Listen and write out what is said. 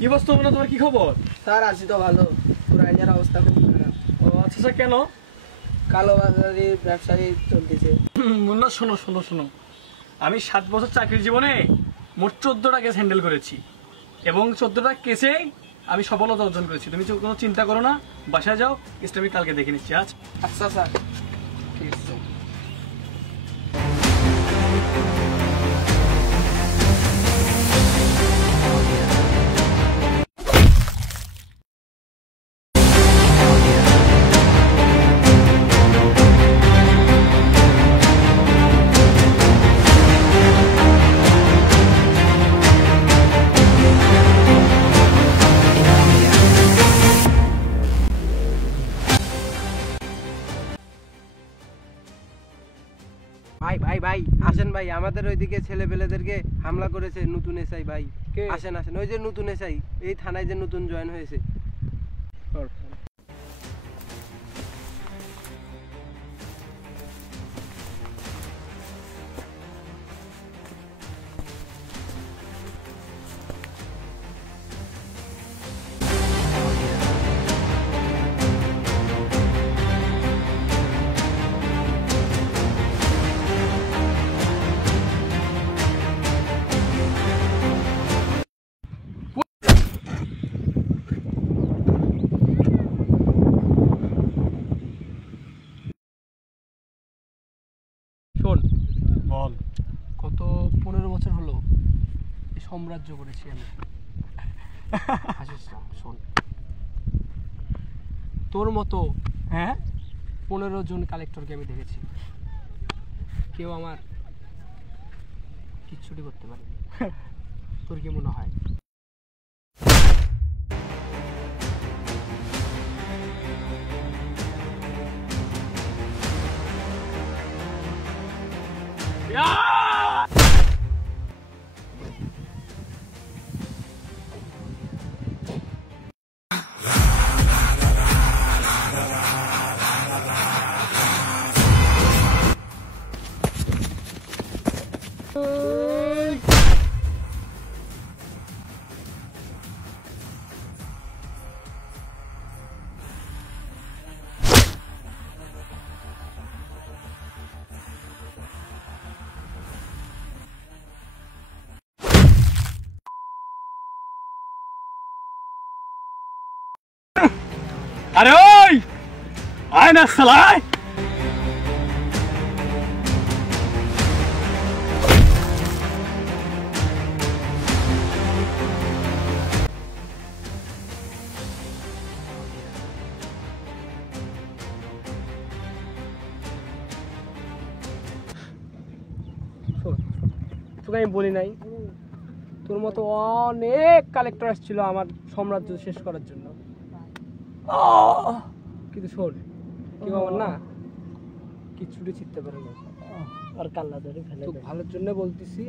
কি বস্তু না তোমার কি খবর? স্যার আছি তো ভালো, পুরাইনের অবস্থা খুব খারাপ। ও আচ্ছা স্যার, কেন? কালোবাজারি ব্যবসায়ী চলতেছে। মুন্না শোনো শোনো শোনো, আমি 7 বছর চাকরির জীবনে মোট 14টা কেস হ্যান্ডেল করেছি এবং 14টা কেসে আমি সফলতা অর্জন করেছি। তুমি কোনো চিন্তা করো না, বাসায় যাও, কেসটা আমি কালকে দেখে নিচ্ছি। আচ্ছা স্যার, ঠিক আছে। ভাই ভাই ভাই আসেন ভাই, আমাদের ওইদিকে ছেলেপেলেদেরকে হামলা করেছে নতুন এসআই ভাই। আসেন আসেন, ওই যে নতুন এসআই এই থানায় যে নতুন জয়েন হয়েছে। শোন, বল। কত 15 বছর হলো এই সাম্রাজ্য করেছি আমি। শোন, তোর মতো 15 জন কালেক্টরকে আমি দেখেছি, কেউ আমার কিচ্ছুটি করতে পারেনি। তোর কি মনে হয়? আরে ওই আয় না সালাই, তোকে আমি বলি নাই তোর মতো অনেক কালেক্টর আসছিল আমার সাম্রাজ্য শেষ করার জন্য, কিন্তু শোন কেউ আমার না কিচ্ছুটি চিনতে পারে না। আর কাল্লা ধরে ফেলে, ভালোর জন্য বলতেছি,